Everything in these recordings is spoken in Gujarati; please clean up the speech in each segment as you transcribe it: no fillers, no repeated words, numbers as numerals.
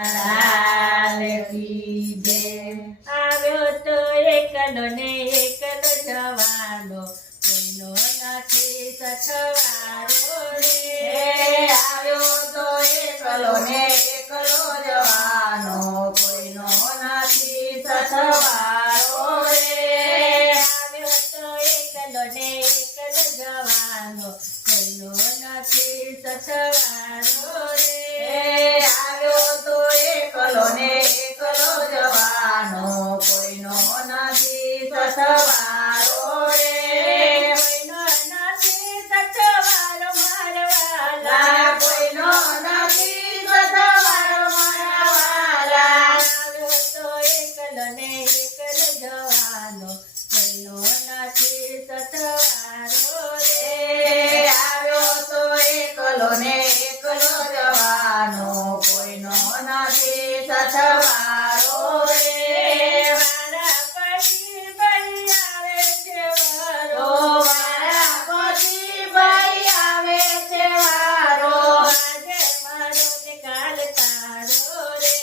લાલ કી જય। આવ્યો તો એકલો ને એકલો જવાનો, કોઈનો નથી સથવારો રે। આવ્યો તો એકલો ને એકલો જવાનો, કોઈનો નથી સથવારો રે। આવ્યો તો એકલો ને એકલો જવાનો, કોઈનો નથી સથવારો રે। આવ્યો તો એકલો ને એકલો જવાનો, કોઈનો નથી સથવારો રે। કોઈનો નથી સથવારો મારવાલા, કોઈનો નથી સથવારો મારા વાલા। આવ્યો તો એકલો ને એકલો જવાનો, કોઈનો નથી સથવારો રે। આવ્યો તો એકલો ને એકલો જવાનો, કોઈનો નથી સથવારો રે। મારા પછી ભાઈ આવે છે વારો, મારા પછી ભાઈ આવે છે વારો। આજે મારો ને કાલ તારો રે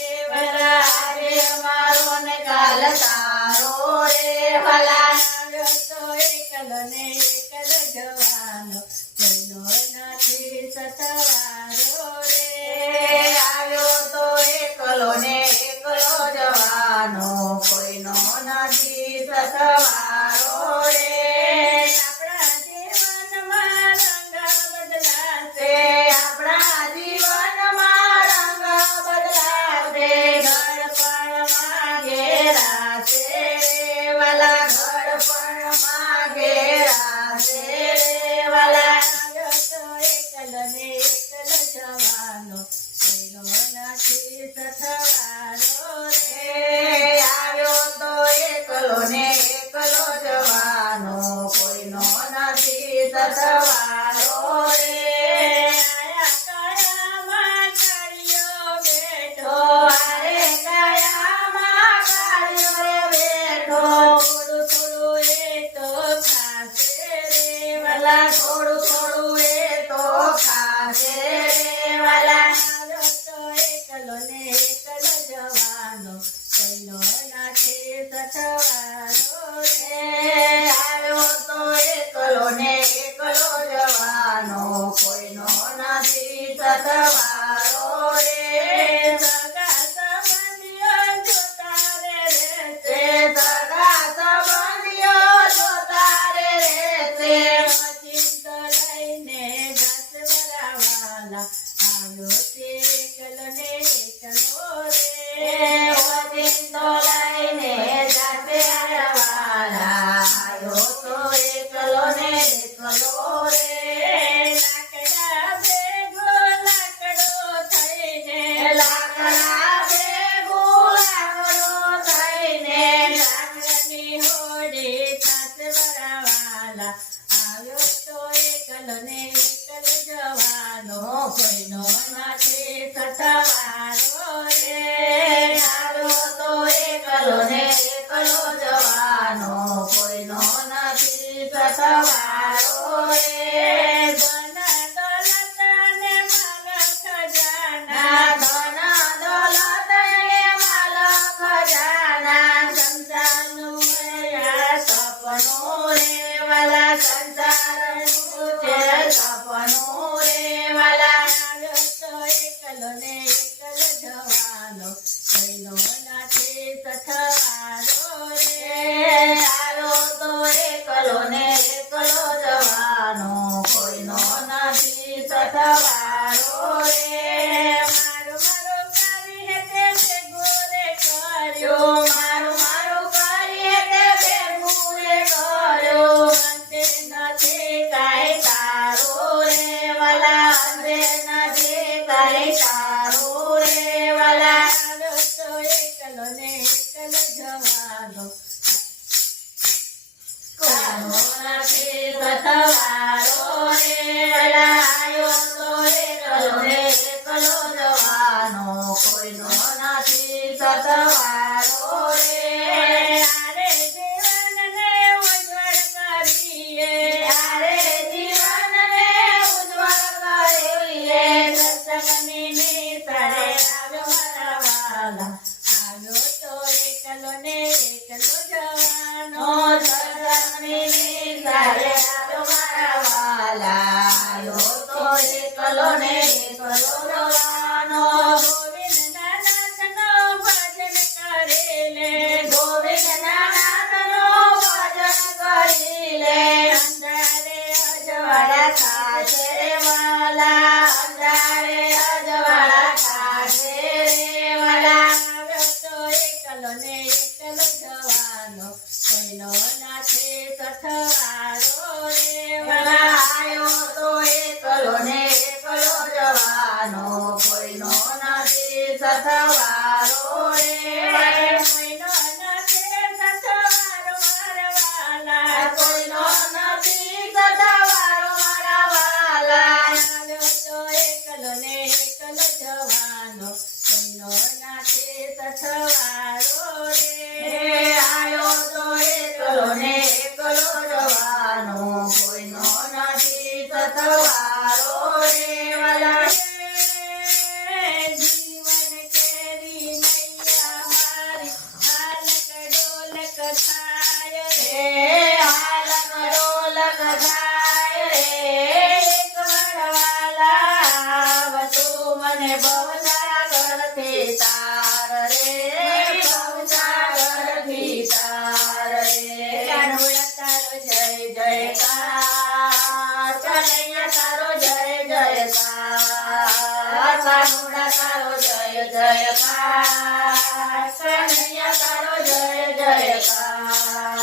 આજે મારો ને કાલ તારો રે ભલા। આવ્યો તો એકલો ને એકલો જવાનો, કોઈનો નથી સથવારો રે। આવ્યો તો એકલો ને એકલો જવાનો, કોઈનો નથી સથવારો રે। આપણા જીવનમાં રંગ બદલાશે, આપણા જીવનમાં રંગ બદલાશે। ઘડપણમાં ઘેરાશે રે વાલા ઘડપણમાં ઘેરાશે રે વાલા। આવ્યો તો એકલો ને એકલો જવાનો, કોઈનો નથી સથવારો રે। આવ્યો તો એકલો ને એકલો જવાનો, કોઈનો નથી સથવારો રે। આયા કયામાં કાળિયો બેઠો, અરે કયામાં કાળિયો બેઠો। થોડું થોડું એ તો ખાશે રે વાલા થોડું થોડું એ તો ખાશે રે વાલા। આવ્યો તો એકલો ને એકલો જવાનો, કોઈનો નથી સથવારો રે। આવ્યો તો એકલો ને એકલો જવાનો, કોઈનો નથી સથવારો રે। સગા સંબંધીઓ જોતા રે તે રહેશે, સગા સંબંધીઓ જોતા રે રહેશે। મચિંતો લઈને જાશે વરાવાલા, આવ્યો તે એકલો ને એકલો રે। ઓચિંતો લઈને જાતે વાલા, આવ્યો તો એકલો ને એકલો રે। લાકડા ભેગો લાકડો થઈને, લાકડા ભેગો લાકડો થઈને, લાકડાની હોડી થાશે વરાવાલા, આવ્યો તો એકલો ને એકલો જવાનો, કોઈનો નથી સથવારો રે। આવ્યો તો એકલો ને એકલો જવાનો, કોઈનો નથી સથવારો રે। ધન દોલત અને માલ ના ખજાના, ધન દોલત ને માલ ખજાના, સંસારનું આ સપનું રે વાલા। સંસારનું છે સપનું રે વાલા। આવ્યો તો એકલો ને એકલો જવાનો, કોઈનો નથી સથવારો રે। આવ્યો તો એકલો ને એકલો જવાનો, કોઈનો નથી સથવારો રે। મારું મારું કરી હેતે ભેગું રે કર્યો, મારું મારું કરી તે ભેગું રે કર્યો। અંતે નથી કાંઈ તારો રે વાલા, અંતે નથી કઈ તારો રે વાલા। આવ્યો તો એકલો ને એકલો જવાનો, કોઈનો નથી સથવારો રે વાલા। આવ્યો તો એકલો ને એકલો જવાનો, કોઈનો નથી સથવારો રે। આરે જીવનને ઉજ્જવળ કરીએ, ત્યારે જીવનને ઉજ્જવળ કરીએ। સત્સંગની નિશાળે આવ્યો મારા વાલા આવ્યો તો એકલો ને એકલો જવાનો સત્સંગની નિંદાએ આવ્યો મારા વાલા આવ્યો તો એકલો ને એકલો જવાનો ગોવિંદના નાથનો ભજન કરેલે ગોવિંદના નાથનો ભજન કરી લે અંધારે અજવાળા થાશે રે વાલા અંધારે અજવાળા થાશે રે વાલા આવ્યો તો એકલો ને એકલો જવાનો કોઈનો નાથે સથવારો રે વાલા આવ્યો તો એકલો ને એકલો જવાનો કોઈનો નથી સથવારો રે કોઈનો નાથે સથવારો મારવાલા કોઈનો નથી સથવારો મારા વાલા આવ્યો તો એકલો ને એકલો જવાનો કોઈનો નાથે સથવારો રે આયો તો એકલો ને એકલો જવાનો કોઈનો નથી સથવારો રે વાલા જીવન કેરી નૈયા મારી હાલક ડોલક થાય રે હાલક ડોલક થાય રે એક વરવાલા આવતું મને ભવસાગરથી તાર રે ભવસાગરથી તાર રે કાનુડા તારો જય જયકાર કનૈયા તારો જય જયકાર કાનુડા તારો જય જયકાર કનૈયા તારો જય જયકાર